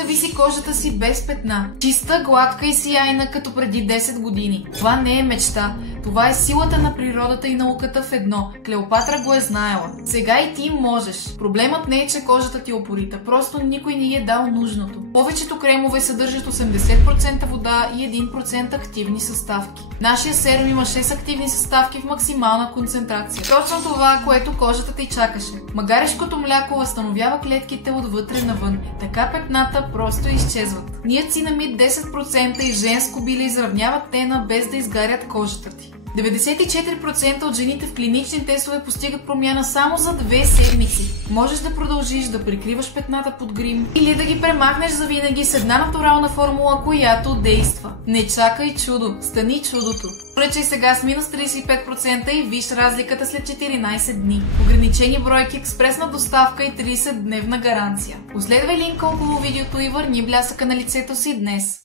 Представи си кожата си без петна. Чиста, гладка и сияйна като преди 10 години. Това не е мечта. Това е силата на природата и науката в едно. Клеопатра го е знаела. Сега и ти можеш. Проблемът не е, че кожата ти е опорита. Просто никой не е дал нужното. Повечето кремове съдържат 80% вода и 1% активни съставки. Нашия серум има 6 активни съставки в максимална концентрация. Точно това, което кожата ти чакаше. Магарешкото мляко възстановява клетките отвътре навън. Така петната просто изчезват. Ниацинамид 10% и женско биле изравняват тена без да изгарят кожата ти. 94% от жените в клинични тестове постигат промяна само за 2 седмици. Можеш да продължиш да прикриваш петната под грим или да ги премахнеш завинаги с една натурална формула, която действа. Не чакай чудо, стани чудото. Поръчай сега с минус 35% и виж разликата след 14 дни. Ограничени бройки, експресна доставка и 30-дневна гаранция. Последвай линка около видеото и върни блясъка на лицето си днес.